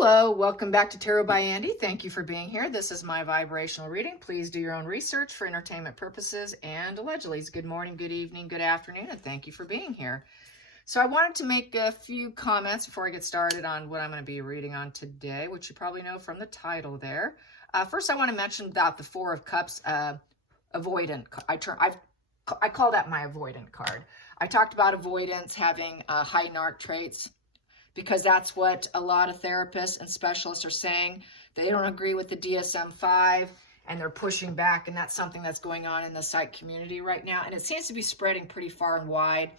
Hello, welcome back to Tarot by Andy. Thank you for being here. This is my vibrational reading. Please do your own research for entertainment purposes and allegedly. Good morning, good evening, good afternoon, and thank you for being here. So I wanted to make a few comments before I get started on what I'm going to be reading on today, which you probably know from the title there. First, I want to mention about the Four of Cups, avoidant. I call that my avoidant card. I talked about avoidance having high narc traits, because that's what a lot of therapists and specialists are saying. They don't agree with the DSM-5 and they're pushing back, and that's something that's going on in the psych community right now, and it seems to be spreading pretty far and wide.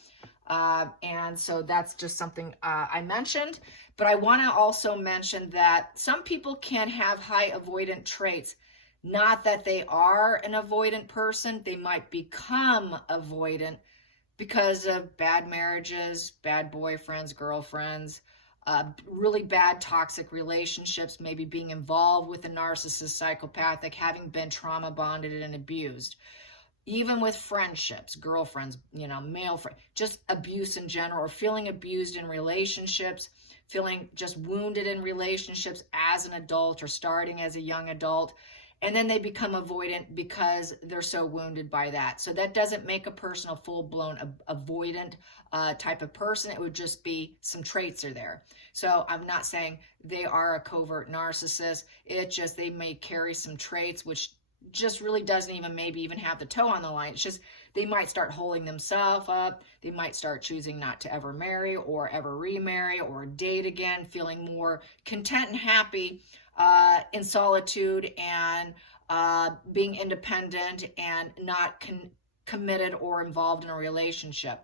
And so that's just something I mentioned. But I want to also mention that some people can have high avoidant traits. Not that they are an avoidant person. They might become avoidant because of bad marriages, bad boyfriends, girlfriends, really bad toxic relationships, maybe being involved with a narcissist, psychopathic, having been trauma bonded and abused. Even with friendships, girlfriends, male friends, just abuse in general, or feeling abused in relationships, feeling just wounded in relationships as an adult or starting as a young adult. And then they become avoidant because they're so wounded by that. So that doesn't make a person a full-blown avoidant type of person. It would just be some traits are there. So I'm not saying they are a covert narcissist. It's just they may carry some traits which just really doesn't even maybe even have the toe on the line. It's just they might start holding themselves up. They might start choosing not to ever marry or ever remarry or date again, feeling more content and happy in solitude and being independent and not committed or involved in a relationship.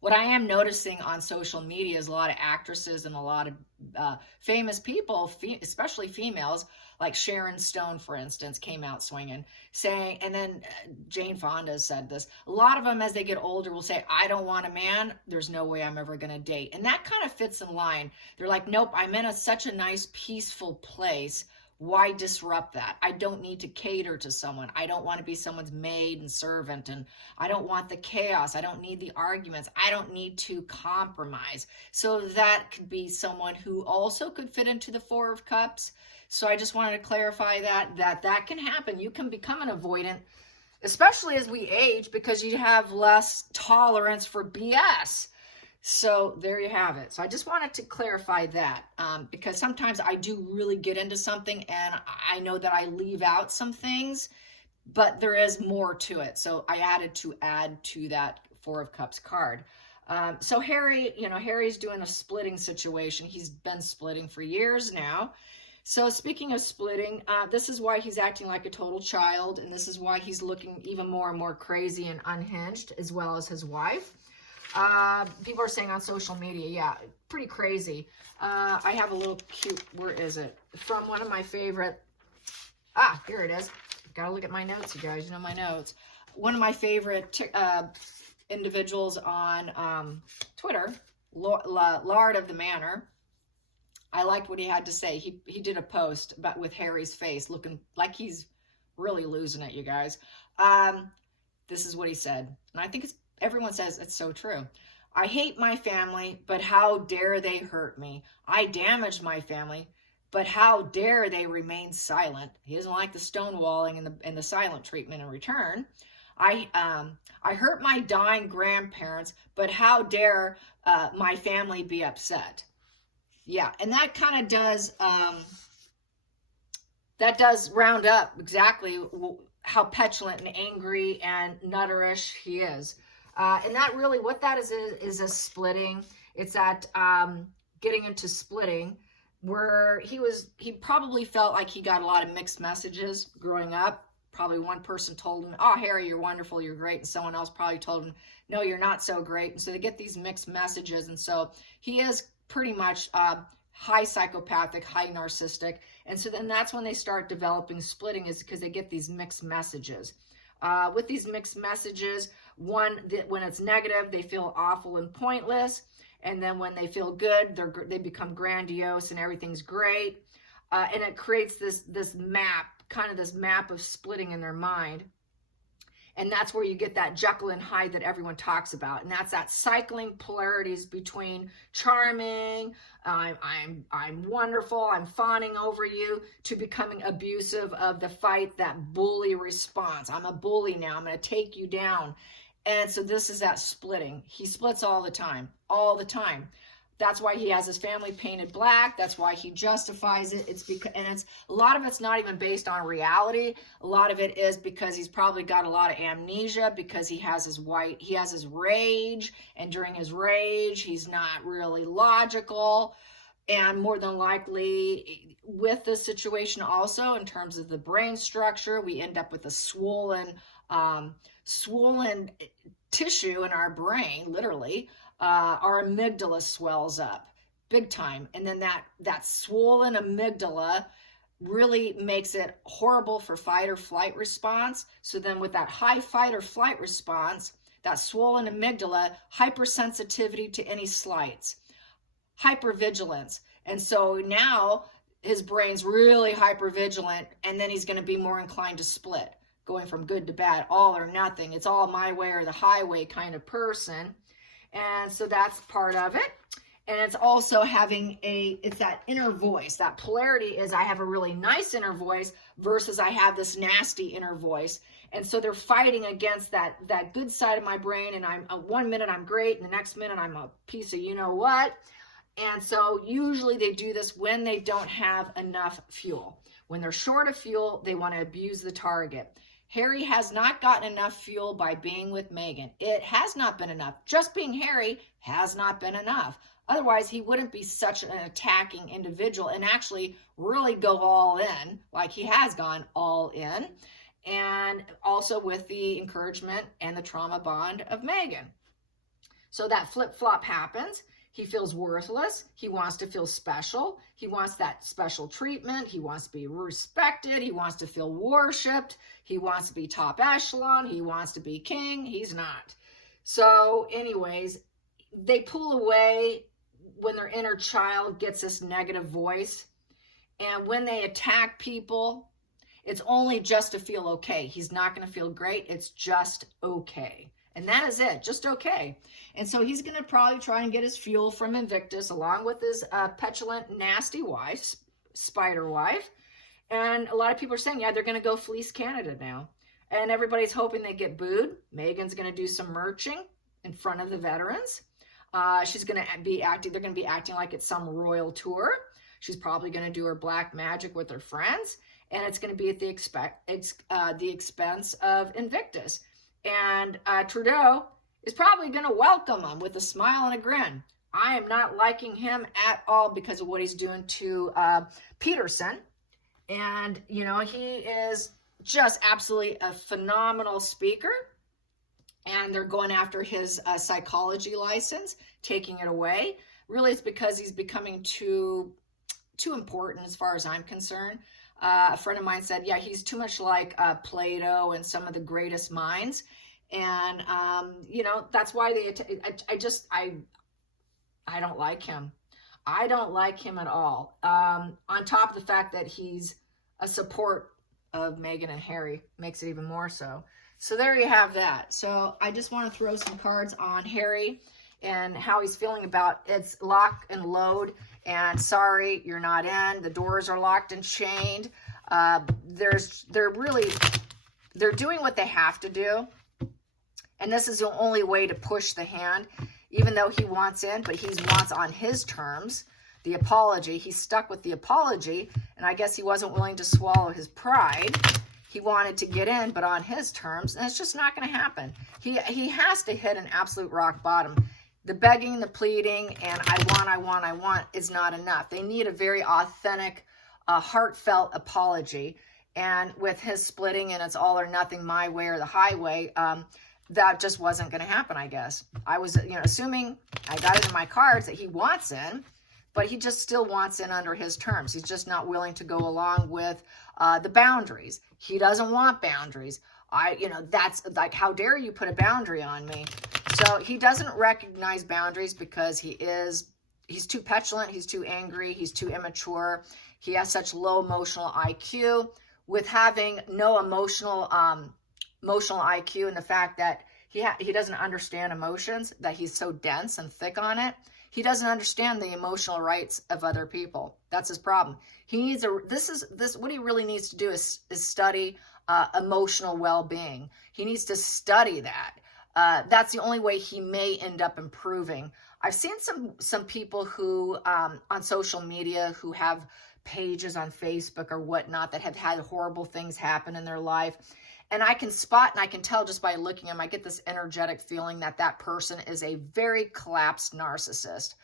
What I am noticing on social media is a lot of actresses and a lot of famous people, especially females, like Sharon Stone, for instance, came out swinging, saying, and then Jane Fonda said this, a lot of them as they get older will say, I don't want a man, there's no way I'm ever going to date. And that kind of fits in line. They're like, nope, I'm in such a nice, peaceful place. Why disrupt that? I don't need to cater to someone. I don't want to be someone's maid and servant, and I don't want the chaos. I don't need the arguments. I don't need to compromise. So that could be someone who also could fit into the Four of Cups. So I just wanted to clarify that can happen. You can become an avoidant, especially as we age, because you have less tolerance for BS. So there you have it. So I just wanted to clarify that because sometimes I do really get into something and I know that I leave out some things, but there is more to it. So I add to that Four of Cups card. So Harry, Harry's doing a splitting situation. He's been splitting for years now. So speaking of splitting, this is why he's acting like a total child, and this is why he's looking even more and more crazy and unhinged, as well as his wife. People are saying on social media, yeah, pretty crazy. I have a little cute, where is it? From one of my favorite, here it is. Gotta look at my notes, you guys, my notes. One of my favorite individuals on Twitter, Lord of the Manor. I liked what he had to say. He did a post with Harry's face looking like he's really losing it, you guys. This is what he said, and I think everyone says it's so true. I hate my family, but how dare they hurt me? I damaged my family, but how dare they remain silent? He doesn't like the stonewalling and the silent treatment in return. I hurt my dying grandparents, but how dare my family be upset? Yeah, and that kind of does round up exactly how petulant and angry and nutterish he is. And that really, what that is a splitting. It's that getting into splitting where he probably felt like he got a lot of mixed messages growing up. Probably one person told him, oh, Harry, you're wonderful, you're great. And someone else probably told him, no, you're not so great. And so they get these mixed messages. And so he is pretty much high psychopathic, high narcissistic. And so then that's when they start developing splitting, is because they get these mixed messages. With these mixed messages, when it's negative, they feel awful and pointless. And then when they feel good, they become grandiose and everything's great. And it creates this map, kind of this map of splitting in their mind. And that's where you get that Jekyll and Hyde that everyone talks about. And that's that cycling polarities between charming, I'm wonderful, I'm fawning over you, to becoming abusive of the fight, that bully response. I'm a bully now, I'm going to take you down. And so this is that splitting. He splits all the time, all the time. That's why he has his family painted black. That's why he justifies it. It's because, and it's a lot of it's not even based on reality. A lot of it is because he's probably got a lot of amnesia, because he has his rage, and during his rage, he's not really logical. And more than likely, with the situation also, in terms of the brain structure, we end up with a swollen tissue in our brain, literally. Our amygdala swells up big time. And then that swollen amygdala really makes it horrible for fight or flight response. So then with that high fight or flight response, that swollen amygdala, hypersensitivity to any slights, hypervigilance. And so now his brain's really hypervigilant, and then he's going to be more inclined to split, going from good to bad, all or nothing. It's all my way or the highway kind of person. And so that's part of it. And it's also having it's that inner voice. That polarity is, I have a really nice inner voice versus I have this nasty inner voice. And so they're fighting against that good side of my brain. And I'm 1 minute I'm great, and the next minute I'm a piece of you know what. And so usually they do this when they don't have enough fuel. When they're short of fuel, they want to abuse the target. Harry has not gotten enough fuel by being with Meghan. It has not been enough. Just being Harry has not been enough. Otherwise, he wouldn't be such an attacking individual and actually really go all in, like he has gone all in. And also with the encouragement and the trauma bond of Meghan. So that flip-flop happens. He feels worthless. He wants to feel special. He wants that special treatment. He wants to be respected. He wants to feel worshipped. He wants to be top echelon. He wants to be king. He's not. So anyways, they pull away when their inner child gets this negative voice. And when they attack people, it's only just to feel okay. He's not going to feel great. It's just okay. And that is it, just okay. And so he's going to probably try and get his fuel from Invictus, along with his petulant, nasty wife, spider wife. And a lot of people are saying, yeah, they're going to go fleece Canada now. And everybody's hoping they get booed. Meghan's going to do some merching in front of the veterans. She's going to be acting, they're going to be acting like it's some royal tour. She's probably going to do her black magic with her friends. And it's going to be at the expense of Invictus. And Trudeau is probably going to welcome him with a smile and a grin. I am not liking him at all because of what he's doing to Peterson. And, you know, he is just absolutely a phenomenal speaker. And they're going after his psychology license, taking it away. Really, it's because he's becoming too important as far as I'm concerned. A friend of mine said, yeah, he's too much like Plato and some of the greatest minds. And, you know, that's why I don't like him. I don't like him at all. On top of the fact that he's a support of Meghan and Harry, makes it even more so. So there you have that. So I just want to throw some cards on Harry and how he's feeling about it's lock and load. And sorry, you're not in. The doors are locked and chained. They're doing what they have to do. And this is the only way to push the hand, even though he wants in, but he wants on his terms. The apology, he's stuck with the apology, and I guess he wasn't willing to swallow his pride. He wanted to get in, but on his terms, and it's just not going to happen. He has to hit an absolute rock bottom. The begging, the pleading, and I want is not enough. They need a very authentic, heartfelt apology. And with his splitting and it's all or nothing, my way or the highway, that just wasn't going to happen, I guess. I was, assuming, I got it in my cards that he wants in, but he just still wants in under his terms. He's just not willing to go along with the boundaries. He doesn't want boundaries. That's like, how dare you put a boundary on me? So he doesn't recognize boundaries because he's too petulant, he's too angry, he's too immature. He has such low emotional IQ. With having no emotional emotional IQ and the fact that he doesn't understand emotions, that he's so dense and thick on it. He doesn't understand the emotional rights of other people. That's his problem. He needs what he really needs to do is study emotional well-being. He needs to study that. That's the only way he may end up improving. I've seen some people who on social media who have pages on Facebook or whatnot that have had horrible things happen in their life. And I can spot and I can tell just by looking at them, I get this energetic feeling that that person is a very collapsed narcissist.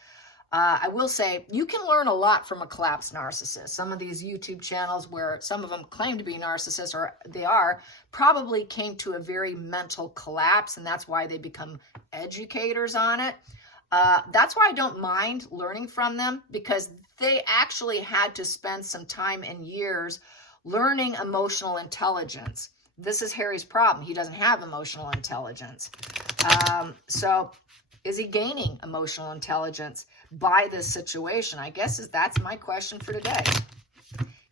I will say you can learn a lot from a collapsed narcissist. Some of these YouTube channels where some of them claim to be narcissists, or they are, probably came to a very mental collapse, and that's why they become educators on it. That's why I don't mind learning from them, because they actually had to spend some time and years learning emotional intelligence. This is Harry's problem. He doesn't have emotional intelligence. So is he gaining emotional intelligence by this situation? I guess that's my question for today.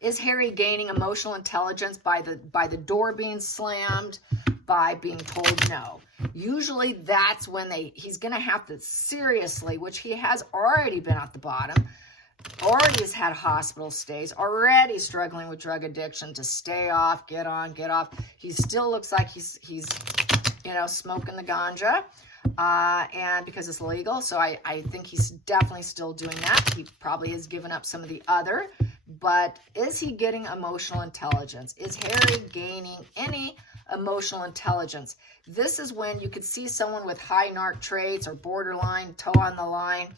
Is Harry gaining emotional intelligence by the door being slammed, by being told no? Usually that's when he's going to have to seriously, which he has already been at the bottom, already has had hospital stays, already struggling with drug addiction, to stay off, get on, get off. He still looks like he's smoking the ganja, and because it's legal. So I think he's definitely still doing that. He probably has given up some of the other, but is he getting emotional intelligence? Is Harry gaining any emotional intelligence? This is when you could see someone with high narc traits or borderline, toe on the line,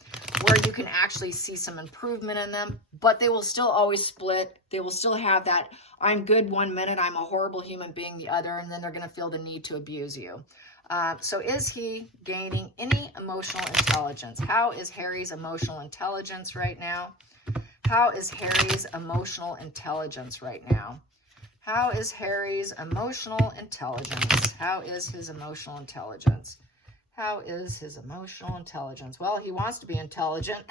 where you can actually see some improvement in them, but they will still always split. They will still have that, I'm good one minute, I'm a horrible human being the other, and then they're going to feel the need to abuse you. So is he gaining any emotional intelligence? How is Harry's emotional intelligence right now? How is Harry's emotional intelligence right now? How is Harry's emotional intelligence? How is his emotional intelligence? How is his emotional intelligence? Well, he wants to be intelligent.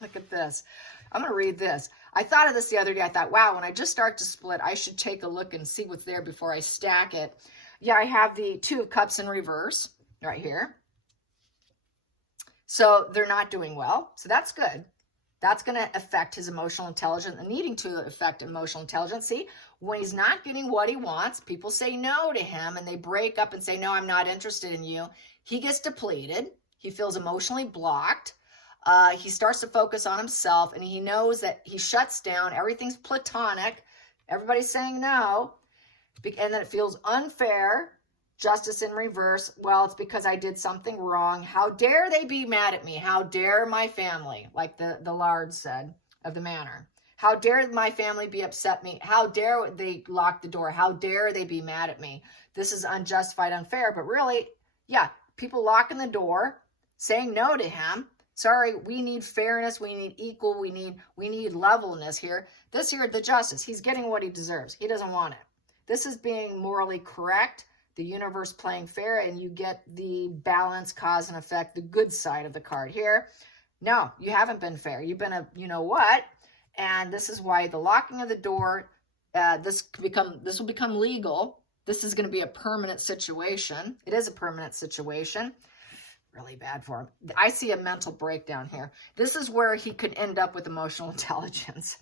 Look at this. I'm going to read this. I thought of this the other day. I thought, wow, when I just start to split, I should take a look and see what's there before I stack it. Yeah, I have the Two of Cups in reverse right here. So they're not doing well. So that's good. That's going to affect his emotional intelligence and needing to affect emotional intelligence. See, when he's not getting what he wants, people say no to him and they break up and say, no, I'm not interested in you. He gets depleted. He feels emotionally blocked. He starts to focus on himself, and he knows that he shuts down. Everything's platonic. Everybody's saying no. And then it feels unfair. Justice in reverse. Well, it's because I did something wrong. How dare they be mad at me? How dare my family, like the Lard said of the manor. How dare my family be upset me? How dare they lock the door? How dare they be mad at me? This is unjustified, unfair. But really, yeah, people locking the door, saying no to him. Sorry, we need fairness. We need equal. We need levelness here. This here, the justice, he's getting what he deserves. He doesn't want it. This is being morally correct. The universe playing fair, and you get the balance, cause, and effect, the good side of the card here. No, you haven't been fair. You've been a you-know-what, and this is why the locking of the door, this will become legal. This is going to be a permanent situation. It is a permanent situation. Really bad for him. I see a mental breakdown here. This is where he could end up with emotional intelligence,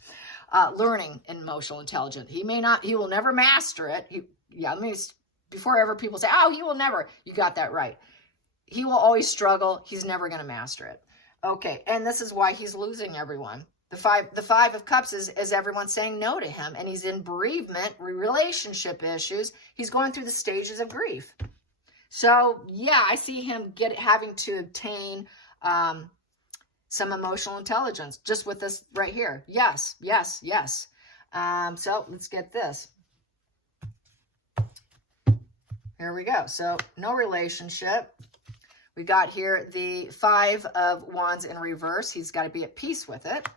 learning emotional intelligence. He will never master it. Before ever people say, oh, he will never. You got that right. He will always struggle. He's never going to master it. Okay, and this is why he's losing everyone. The five of Cups is everyone saying no to him, and he's in bereavement, relationship issues. He's going through the stages of grief. So, yeah, I see him having to obtain some emotional intelligence just with this right here. Yes, yes, yes. So let's get this. Here we go. So no relationship. We got here the Five of Wands in reverse. He's got to be at peace with it.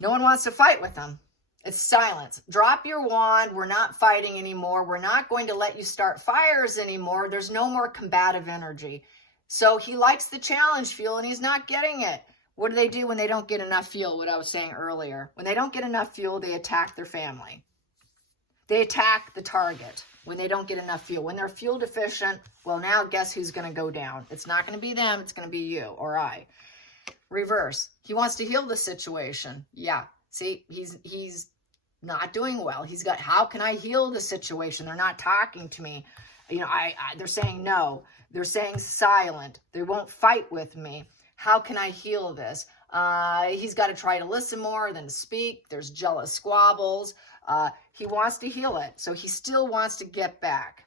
No one wants to fight with him. It's silence. Drop your wand. We're not fighting anymore. We're not going to let you start fires anymore. There's no more combative energy. So he likes the challenge fuel, and he's not getting it. What do they do when they don't get enough fuel? What I was saying earlier. When they don't get enough fuel, they attack their family. They attack the target. when they don't get enough fuel. When they're fuel deficient, well, now guess who's going to go down? It's not going to be them. It's going to be you or I. Reverse. He wants to heal the situation. Yeah. See, he's not doing well. He's got, how can I heal the situation? They're not talking to me. You know, they're saying no. They're saying silent. They won't fight with me. How can I heal this? He's got to try to listen more than to speak. There's jealous squabbles. He wants to heal it. So he still wants to get back.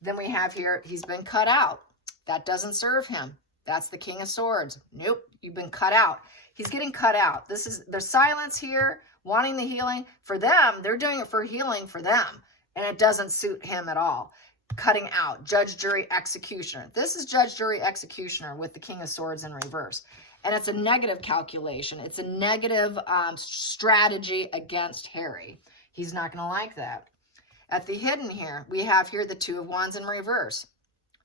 Then we have here, he's been cut out. That doesn't serve him. That's the King of Swords. Nope, you've been cut out. He's getting cut out. There's silence here, wanting the healing. For them, they're doing it for healing for them. And it doesn't suit him at all. Cutting out. Judge, jury, executioner. This is judge, jury, executioner with the King of Swords in reverse. And it's a negative calculation. It's a negative strategy against Harry. He's not going to like that. At the hidden here, we have here the Two of Wands in reverse.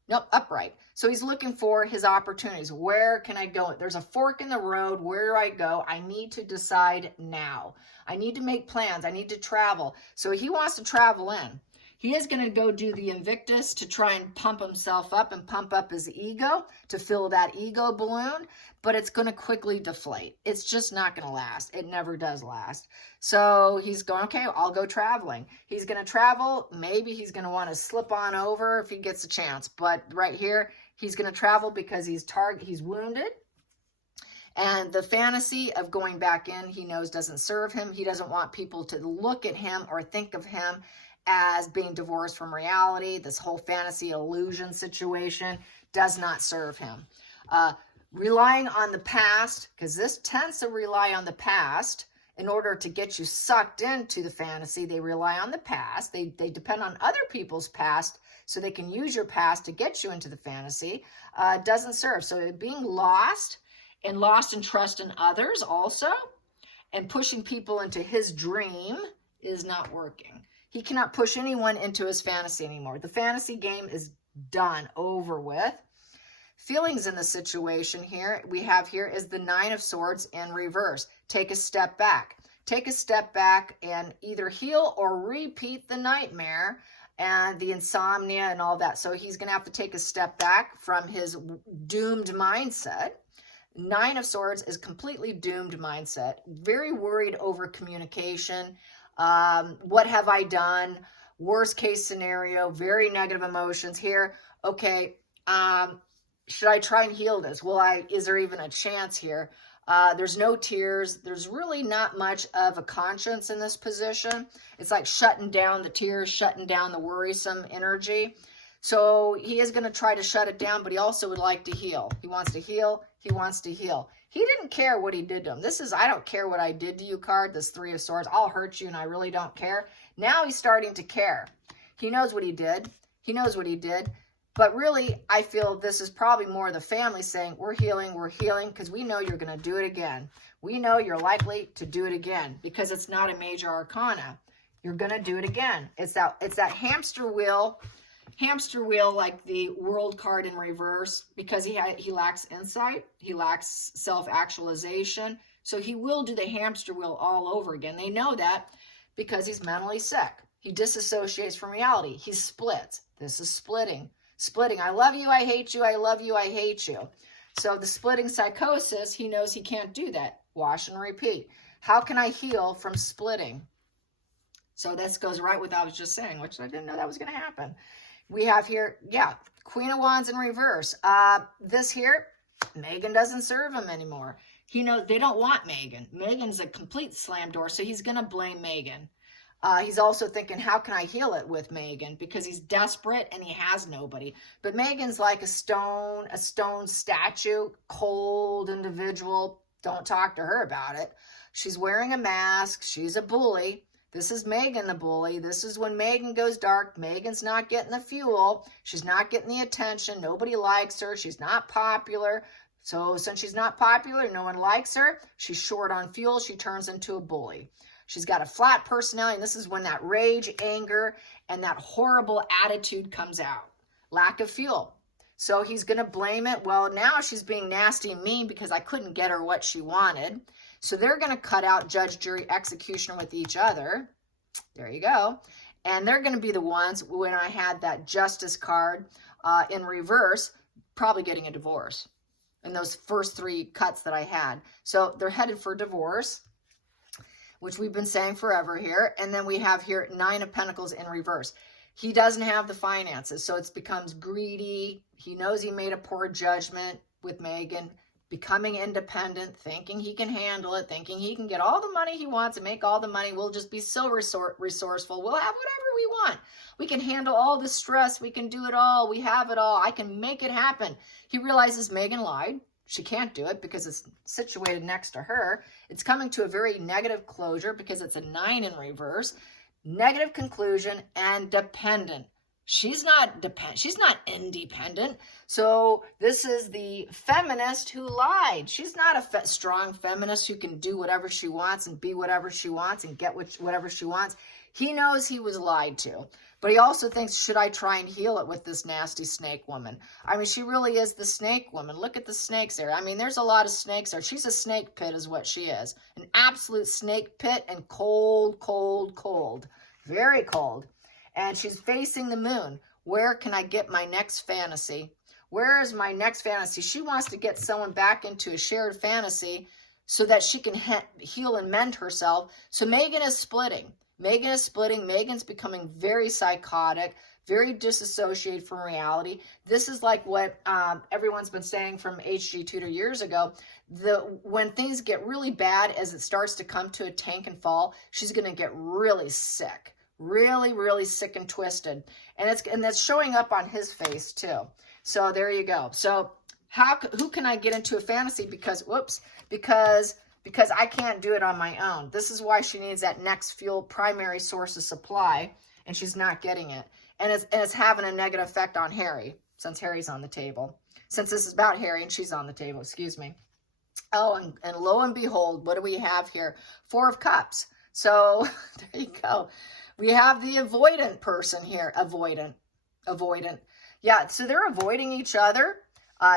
Nope, upright. So he's looking for his opportunities. Where can I go? There's a fork in the road. Where do I go? I need to decide now. I need to make plans. I need to travel. So he wants to travel in. He is going to go do the Invictus to try and pump himself up and pump up his ego to fill that ego balloon, but it's going to quickly deflate. It's just not going to last. It never does last. So he's going, okay, I'll go traveling. He's going to travel. Maybe he's going to want to slip on over if he gets a chance. But right here, he's going to travel because he's wounded. And the fantasy of going back in, he knows doesn't serve him. He doesn't want people to look at him or think of him as being divorced from reality. This whole fantasy illusion situation does not serve him. Relying on the past, because this tends to rely on the past in order to get you sucked into the fantasy. They rely on the past. They depend on other people's past so they can use your past to get you into the fantasy. Doesn't serve. So being lost in trust in others also, and pushing people into his dream is not working. He cannot push anyone into his fantasy anymore. The fantasy game is done, over with. Feelings in the situation here, we have here is the Nine of Swords in reverse. Take a step back. Take a step back and either heal or repeat the nightmare and the insomnia and all that. So he's going to have to take a step back from his doomed mindset. Nine of Swords is completely doomed mindset. Very worried over communication. What have I done? Worst case scenario, very negative emotions here. Okay, should I try and heal this? Is there even a chance here? There's no tears. There's really not much of a conscience in this position. It's like shutting down the tears, shutting down the worrisome energy. So he is going to try to shut it down, but he also would like to heal. He wants to heal. He wants to heal. He didn't care what he did to him. This is, I don't care what I did to you card, this Three of Swords. I'll hurt you and I really don't care. Now he's starting to care. He knows what he did. He knows what he did. But really, I feel this is probably more the family saying, we're healing, because we know you're going to do it again. We know you're likely to do it again because it's not a major arcana. You're going to do it again. It's that hamster wheel like the World card in reverse, because he lacks insight, he lacks self-actualization, so he will do the hamster wheel all over again. They know that because he's mentally sick. He disassociates from reality. He splits. This is splitting. I love you, I hate you, I love you, I hate you. So the splitting psychosis, he knows he can't do that. Wash and repeat. How can I heal from splitting? So this goes right with what I was just saying, which I didn't know that was going to happen. We have here, Queen of Wands in reverse. This here, Meghan doesn't serve him anymore. He knows they don't want Meghan. Meghan's a complete slam door, so he's going to blame Meghan. He's also thinking, how can I heal it with Meghan? Because he's desperate and he has nobody. But Meghan's like a stone statue, cold individual. Don't talk to her about it. She's wearing a mask. She's a bully. This is Meghan the bully. This is when Meghan goes dark. Meghan's not getting the fuel. She's not getting the attention. Nobody likes her. She's not popular. So since she's not popular, no one likes her. She's short on fuel. She turns into a bully. She's got a flat personality, and this is when that rage, anger, and that horrible attitude comes out. Lack of fuel. So he's going to blame it. Well, now she's being nasty and mean because I couldn't get her what she wanted. So they're going to cut out judge, jury, executioner with each other. There you go. And they're going to be the ones, when I had that justice card in reverse, probably getting a divorce in those first 3 cuts that I had. So they're headed for divorce, which we've been saying forever here. And then we have here 9 of Pentacles in reverse. He doesn't have the finances, so it becomes greedy. He knows he made a poor judgment with Meghan, becoming independent, thinking he can handle it, thinking he can get all the money he wants and make all the money. We'll just be so resourceful. We'll have whatever we want. We can handle all the stress. We can do it all. We have it all. I can make it happen. He realizes Meghan lied. She can't do it because it's situated next to her. It's coming to a very negative closure because it's a 9 in reverse. Negative conclusion and dependent. She's not dependent. She's not independent. So this is the feminist who lied. She's not a strong feminist who can do whatever she wants and be whatever she wants and get whatever she wants. He knows he was lied to. But he also thinks, should I try and heal it with this nasty snake woman? I mean, she really is the snake woman. Look at the snakes there. I mean, there's a lot of snakes there. She's a snake pit is what she is. An absolute snake pit, and cold, cold, cold. Very cold. And she's facing the moon. Where can I get my next fantasy? Where is my next fantasy? She wants to get someone back into a shared fantasy so that she can heal and mend herself. So Meghan is splitting. Meghan is splitting. Meghan's becoming very psychotic, very disassociated from reality. This is like what everyone's been saying from H.G. Tudor years ago. When things get really bad, as it starts to come to a tank and fall, she's going to get really sick. Really, really sick and twisted. And that's showing up on his face too. So there you go. So who can I get into a fantasy? Because I can't do it on my own. This is why she needs that next fuel primary source of supply, and she's not getting it. And it's having a negative effect on Harry, since Harry's on the table. Since this is about Harry and she's on the table, excuse me. Oh, and lo and behold, what do we have here? 4 of Cups. So there you go. We have the avoidant person here. Avoidant. Yeah, so they're avoiding each other.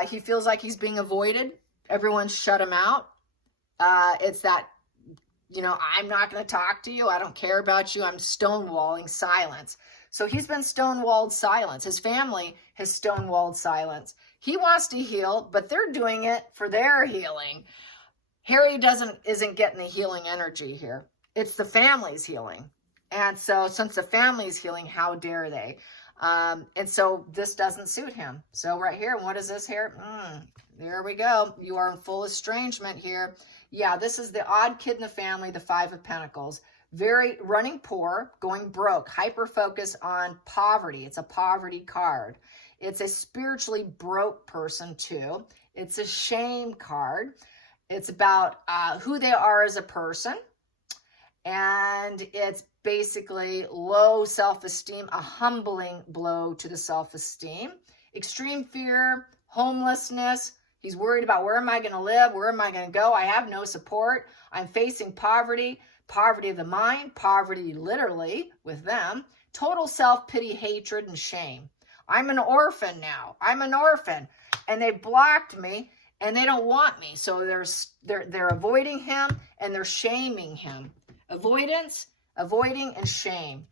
He feels like he's being avoided. Everyone's shut him out. It's that, I'm not going to talk to you. I don't care about you. I'm stonewalling silence. So he's been stonewalled silence. His family has stonewalled silence. He wants to heal, but they're doing it for their healing. Harry isn't getting the healing energy here. It's the family's healing. And so since the family's healing, how dare they? And so this doesn't suit him. So right here, what is this here? There we go. You are in full estrangement here. Yeah, this is the odd kid in the family, the 5 of Pentacles. Very running poor, going broke, hyper-focused on poverty. It's a poverty card. It's a spiritually broke person too. It's a shame card. It's about who they are as a person. And it's basically low self-esteem, a humbling blow to the self-esteem. Extreme fear, homelessness. He's worried about, where am I going to live? Where am I going to go? I have no support. I'm facing poverty, poverty of the mind, poverty literally with them, total self-pity, hatred, and shame. I'm an orphan now. I'm an orphan. And they blocked me and they don't want me. So they're avoiding him and they're shaming him. Avoidance, avoiding, and shame.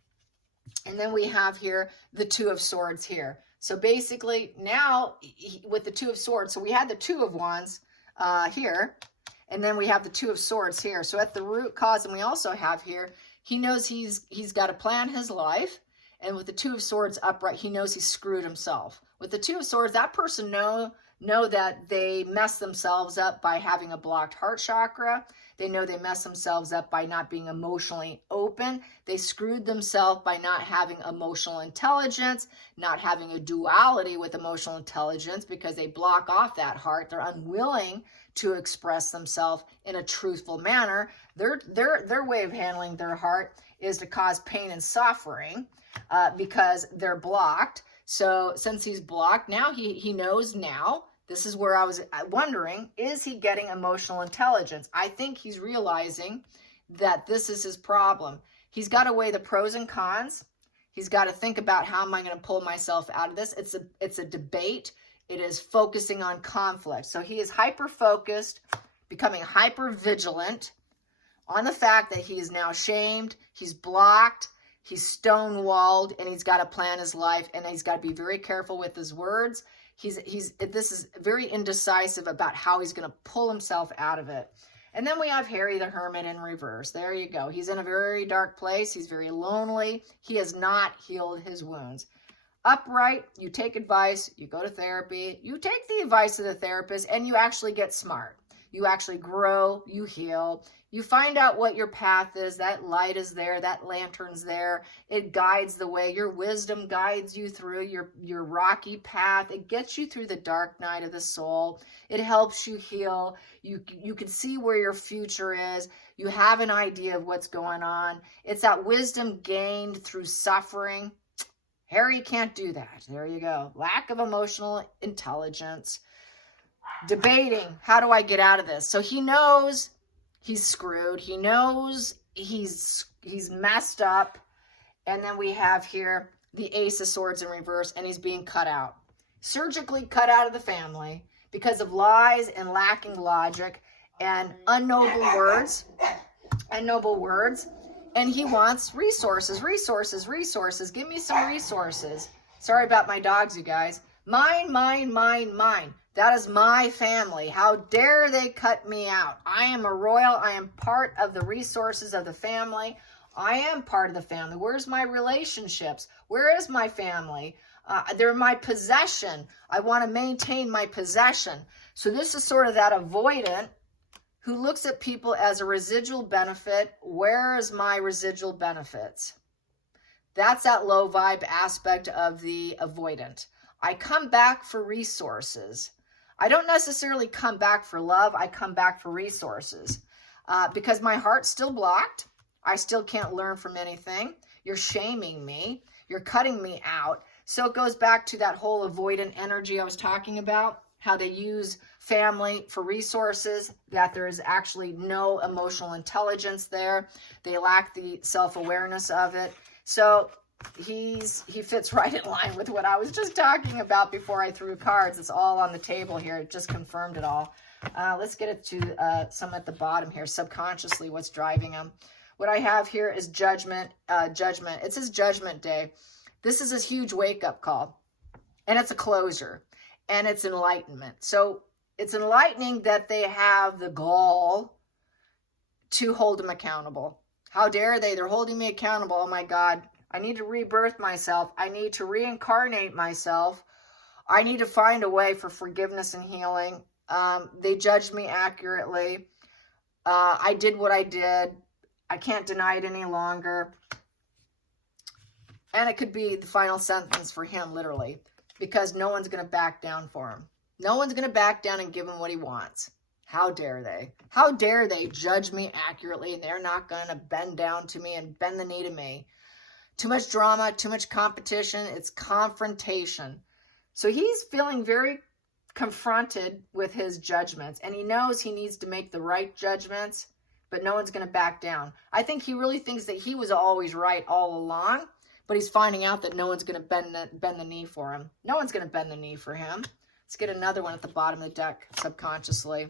And then we have here the 2 of Swords here. So basically now with the 2 of Swords, so we had the 2 of Wands here, and then we have the 2 of Swords here. So at the root cause, and we also have here, he knows he's got to plan his life. And with the 2 of Swords upright, he knows he's screwed himself. With the 2 of Swords, that person know that they mess themselves up by having a blocked heart chakra. They know they mess themselves up by not being emotionally open. They screwed themselves by not having emotional intelligence, not having a duality with emotional intelligence, because they block off that heart. They're unwilling to express themselves in a truthful manner. Their way of handling their heart is to cause pain and suffering because they're blocked. So since he's blocked, now he knows now. This is where I was wondering, is he getting emotional intelligence? I think he's realizing that this is his problem. He's got to weigh the pros and cons. He's got to think about, how am I going to pull myself out of this? It's a debate. It is focusing on conflict. So he is hyper-focused, becoming hyper-vigilant on the fact that he is now shamed. He's blocked. He's stonewalled, and he's got to plan his life, and he's got to be very careful with his words. This is very indecisive about how he's going to pull himself out of it. And then we have Harry the Hermit in reverse. There you go. He's in a very dark place. He's very lonely. He has not healed his wounds. Upright, you take advice, you go to therapy, you take the advice of the therapist, and you actually get smart. You actually grow, you heal, you find out what your path is. That light is there, that lantern's there. It guides the way. Your wisdom guides you through your rocky path. It gets you through the dark night of the soul. It helps you heal. You can see where your future is. You have an idea of what's going on. It's that wisdom gained through suffering. Harry can't do that. There you go. Lack of emotional intelligence. Debating, how do I get out of this? So he knows he's screwed. He knows he's messed up. And then we have here the Ace of Swords in reverse, and he's being cut out. Surgically cut out of the family because of lies and lacking logic and unnoble words. And he wants resources. Give me some resources. Sorry about my dogs, you guys. Mine. That is my family. How dare they cut me out? I am a royal. I am part of the resources of the family. I am part of the family. Where's my relationships? Where is my family? They're my possession. I want to maintain my possession. So this is sort of that avoidant who looks at people as a residual benefit. Where is my residual benefits? That's that low vibe aspect of the avoidant. I come back for resources. I don't necessarily come back for love. I come back for resources because my heart's still blocked. I still can't learn from anything. You're shaming me. You're cutting me out. So it goes back to that whole avoidant energy I was talking about, how they use family for resources, that there is actually no emotional intelligence there. They lack the self-awareness of it. So he fits right in line with what I was just talking about before I threw cards. It's all on the table here. It just confirmed it all. Let's get it to some at the bottom here. Subconsciously, what's driving him? What I have here is judgment. It's his judgment day. This is his huge wake-up call. And it's a closure. And it's enlightenment. So it's enlightening that they have the gall to hold him accountable. How dare they? They're holding me accountable. Oh my God. I need to rebirth myself. I need to reincarnate myself. I need to find a way for forgiveness and healing. They judged me accurately. I did what I did. I can't deny it any longer. And it could be the final sentence for him, literally, because no one's going to back down for him. No one's going to back down and give him what he wants. How dare they? How dare they judge me accurately, and they're not going to bend down to me and bend the knee to me. Too much drama, too much competition. It's confrontation. So he's feeling very confronted with his judgments, and he knows he needs to make the right judgments, but no one's going to back down. I think he really thinks that he was always right all along, but he's finding out that no one's going to bend the knee for him. No one's going to bend the knee for him. Let's get another one at the bottom of the deck, subconsciously.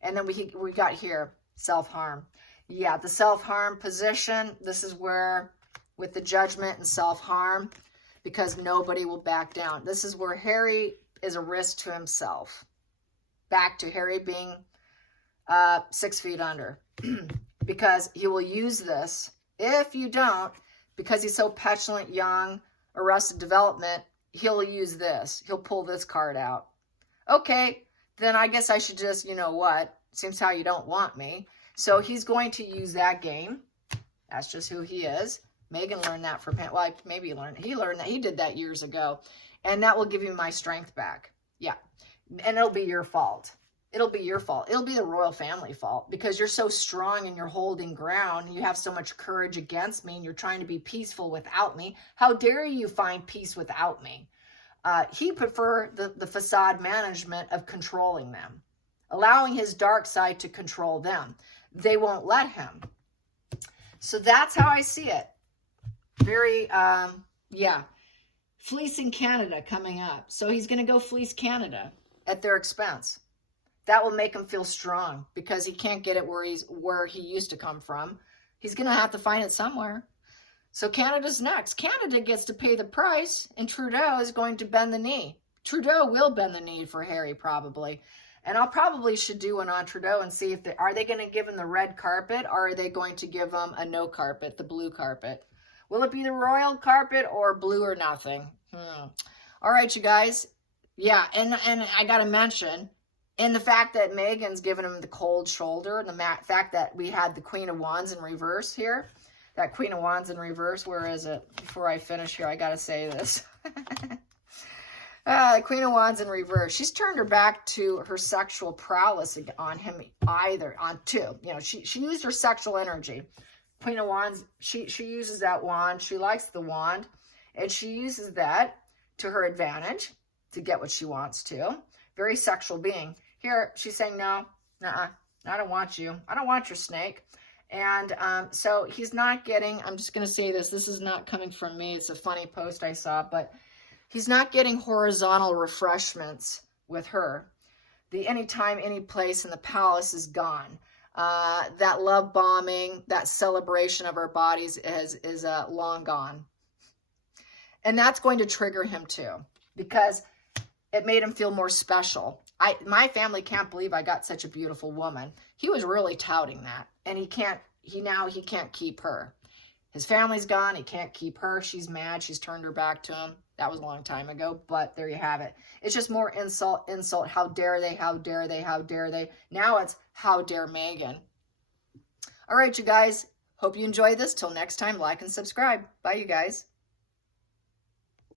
And then we got here, self-harm. Yeah, the self-harm position, this is where, with the judgment and self-harm, because nobody will back down. This is where Harry is a risk to himself. Back to Harry being 6 feet under. Because he will use this. If you don't, because he's so petulant, young, arrested development, he'll use this. He'll pull this card out. Okay, then I guess I should just, you know what, seems how you don't want me. So he's going to use that game. That's just who he is. Meghan learned that from him. Well, maybe he learned that. He did that years ago. And that will give you my strength back. Yeah. And it'll be your fault. It'll be your fault. It'll be the royal family fault because you're so strong and you're holding ground. And you have so much courage against me and you're trying to be peaceful without me. How dare you find peace without me? He preferred the facade management of controlling them, allowing his dark side to control them. They won't let him. So that's how I see it. Very, yeah. Fleecing Canada coming up. So he's going to go fleece Canada at their expense. That will make him feel strong because he can't get it where he used to come from. He's going to have to find it somewhere. So Canada's next. Canada gets to pay the price, and Trudeau is going to bend the knee. Trudeau will bend the knee for Harry, probably. And I'll probably should do one on Trudeau and see if are they going to give him the red carpet, or are they going to give him a no carpet, the blue carpet? Will it be the royal carpet or blue or nothing? All right, you guys. Yeah, and I got to mention, and the fact that Meghan's given him the cold shoulder, and the fact that we had the Queen of Wands in reverse here. That Queen of Wands in reverse, where is it? Before I finish here, I got to say this. The Queen of Wands in reverse. She's turned her back to her sexual prowess on him on two. You know, she used her sexual energy. Queen of Wands, she uses that wand. She likes the wand, and she uses that to her advantage to get what she wants to. Very sexual being. Here, she's saying, no, I don't want you. I don't want your snake. And so he's not getting, I'm just going to say this. This is not coming from me. It's a funny post I saw, but he's not getting horizontal refreshments with her. The anytime, any place in the palace is gone. That love bombing, that celebration of our bodies is long gone. And that's going to trigger him too, because it made him feel more special. My family can't believe I got such a beautiful woman. He was really touting that, and he can't keep her. His family's gone. He can't keep her. She's mad. She's turned her back to him. That was a long time ago, but there you have it. It's just more insult. How dare they? How dare they? How dare they? Now it's how dare Meghan. All right, you guys. Hope you enjoy this. Till next time, like and subscribe. Bye, you guys.